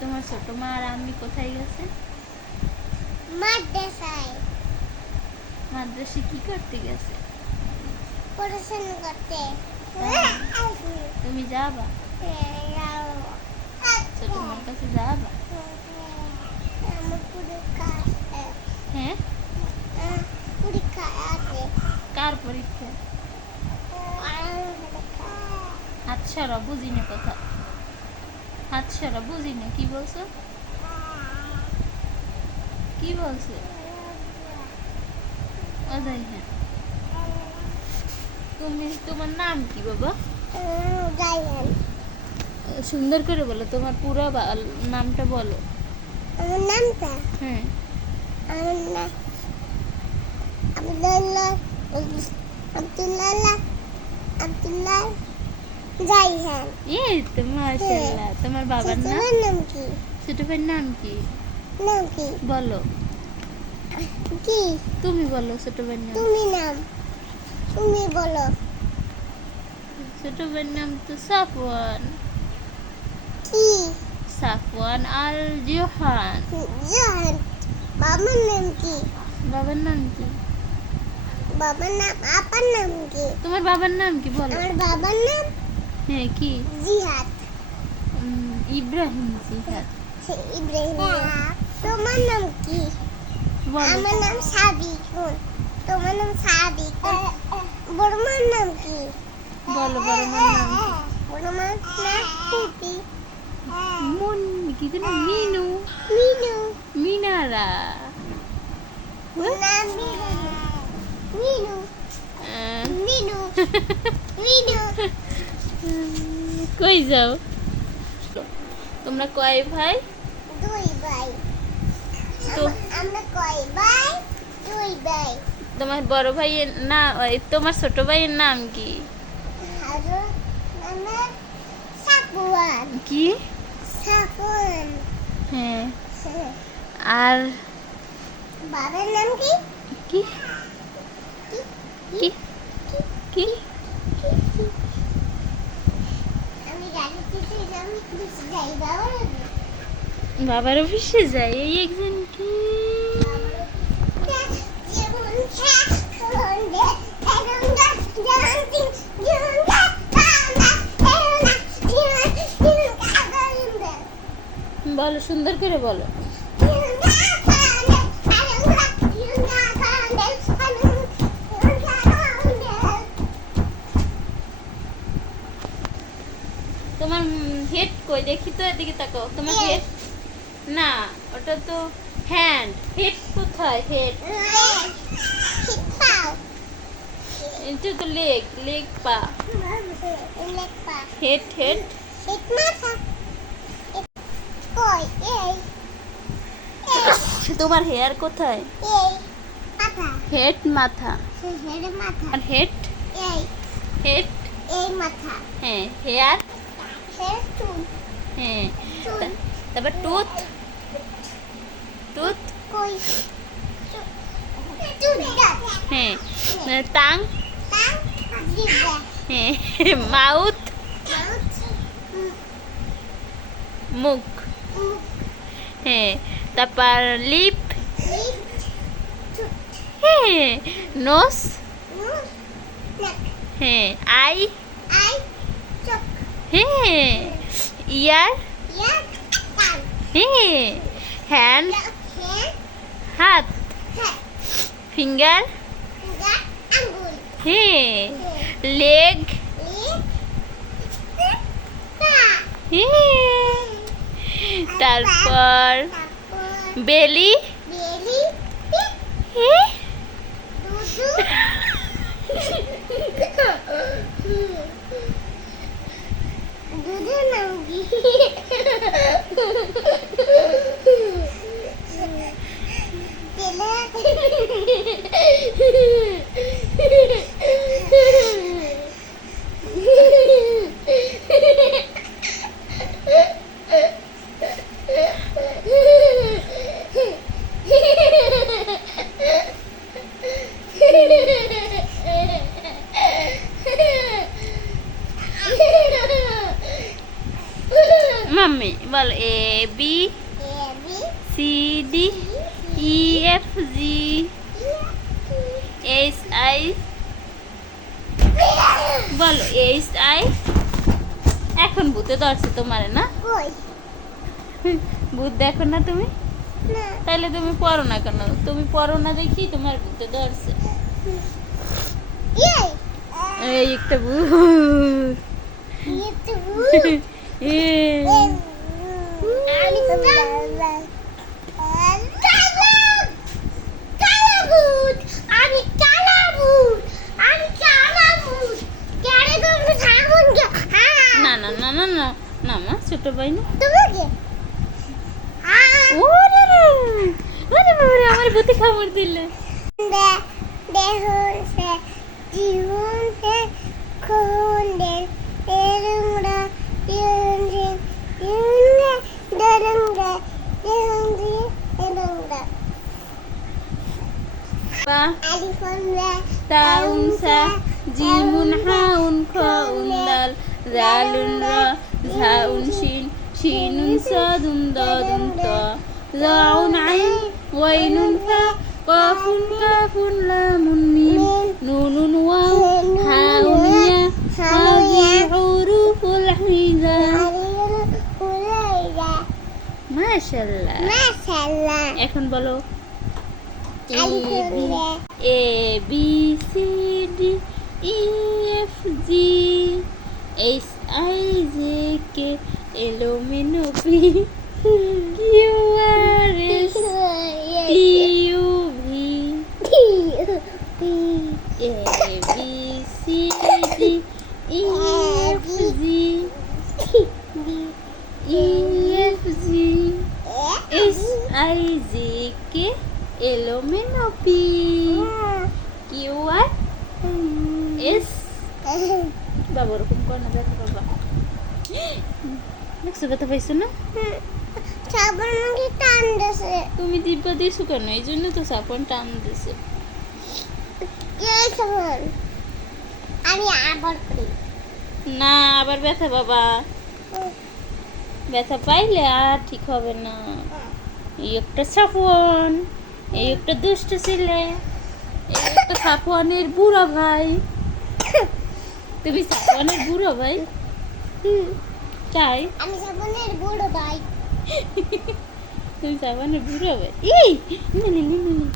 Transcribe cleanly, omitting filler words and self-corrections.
তোমার ছোট মা আর আম্মি কোথায় গেছে? মাদ্রাসায়। মাদ্রাসে কি করতে গেছে? পড়াশোনা করতে। তুমি যাবা? ছোট মার কাছে যাবা? আমার পরীক্ষা আছে। হ্যাঁ, পরীক্ষা আছে। কার পরীক্ষা? হাত সরা, বুঝি না কথা। হাত সরা, বুঝি না কি বলছো? কি বলছে? অজয়, হ্যাঁ। তুমি, তোমার নাম কি বাবা? গাইলেন। সুন্দর করে বলো, তোমার পুরো নামটা বলো। আমার নামটা? হ্যাঁ। আমার নাম আব্দুল্লাহ আব্দুল্লাহ আব্দুল্লাহ জাইহান। এই তো মাশাআল্লাহ। তোমার বাবার নাম? তোমার নাম কি? ছোট ভাইয়ের নাম কি? নাম কি? বলো। কি? তুমি বলো ছোট ভাইয়ের নাম। তুমি নাম, তুমি বলো। ছোট ভাইয়ের নাম তো সাফওয়ান। কি? সাফওয়ান আল জোহান। জাহান। বাবার নাম কি? বাবার নাম কি? বাবার নাম, আপার নাম কি? তোমার বাবার নাম কি বলো? আমার বাবার নাম হ্যাঁ, কি? জিহাদ। ইব্রাহিম জিহাদ। ইব্রাহিম। তোমার নাম কি? বলো। আমার নাম সাবিক। তোমার নাম সাবিক। বড় মার নাম কি? বলো বড় মার নাম কি? বড় মার নাম ফুপি। মন কি যেন? মিনু। মিনু। মিনারা। নাম মিনু। মিনু। মিনু। কই যাও? তোমরা কয় ভাই? দুই ভাই। তো আমরা কয় ভাই? দুই ভাই। তোমার বড় ভাইয়ের না, তোমার ছোট ভাইয়ের নাম কি? আরো আমার সাফওয়ান। কি? সাফওয়ান। হ্যাঁ। আর বাবার নাম কি? কি? কি? কি? আমি গাড়িতে যাই বাবার। বাবার অফিসে যাই এই একজন কি? বলো, সুন্দর করে বলো। তোমার হেড কই দেখি তো, এদিকে তাকাও। তোমার হেড না, ওটা তো হ্যান্ড। হেড কোথায়? হেড এটা তো লেগ। লেগ পা। Head head. তোমার হেয়ার কোথায়? হেড মাথা। আর হেড? হেড। হ্যাঁ, হেয়ার। হ্যাঁ, তারপর টুথ। টুথ। হ্যাঁ, টাং। হ্যাঁ, মাউথ। মুখ। হ্যাঁ, তারপর লিপ। হ্যাঁ, নোজ। হ্যাঁ, আই। হ্যাঁ, ইয়ার। হ্যাঁ, হ্যান্ড। হাত। ফিঙ্গার। হ্যাঁ, লেগ। হ্যাঁ, তারপর বেলি। হ্যাঁ, দুধের নাম কি? মাম্মি বলো A B A B C D E F G H I বলো এইচ আই। এখন ভূতে ধরছে তোমারে না? কই ভূত দেখো না তুমি? না তাহলে তুমি পড়ো না কেন? তুমি পড়ো না দেখি তোমার ভূতে ধরছে। ইয়ে এই একটা ভূত। ये तो भूत এ, আমি তো কালা ভূত আমি কালা ভূত আমি কালা ভূত কেন তুমি থামুন কে না না না না না না মা ছোট ভাই না। তুমি কে ওরে রে, ওরে বাবারে, আমার ভূতে কামড় দিলে। দেখো সে জীবন সে খুন দে তেরুঙ্গা তেরুঙ্গা তেরুঙ্গা তেরুঙ্গা তেরুঙ্গা তেরুঙ্গা বা আলিফুন রা তাউন সা জিমুন হাউন খাউন দাল জালুন রা ঝাউন শিন শিনুন সাদুন দাদুন তা জাউন আইন ওয়াইনুন ফা কাফুন কাফুন লামুন মিম নুনুন ওয়াও হাউন ইয়া হাযিহি হুরুফুল হিজা। মাশাআল্লাহ। মাশাআল্লাহ এখন বলো আলিফুন রা A B C D E F G H I J K L M N O P Q R S T U V A B C D E F G E F G H I J K L M N O P Q R S. বাবা ওরকম কর না, ব্যথা পাবা। দেখছো ব্যথা পাইছো না? সাবান নাকি টান দিছে তুমি দিব্যা দিয়েছো কেন? এই জন্য তো সাপন টান দিছে। এই সাবান আমি আবার করি না আবার ব্যথা বাবা, ব্যথা পাইলে আর ঠিক হবে না। এই একটা সাপন, এই একটা দুষ্ট ছেলে, এই একটা সাপনের বুড়ো ভাই। তুমি সাপনের বুড়ো ভাই? তাই আমি সাবানের বুড়ো ভাই তুমি সাপনের বুড়ো ভাই? এই নে নে নে নে।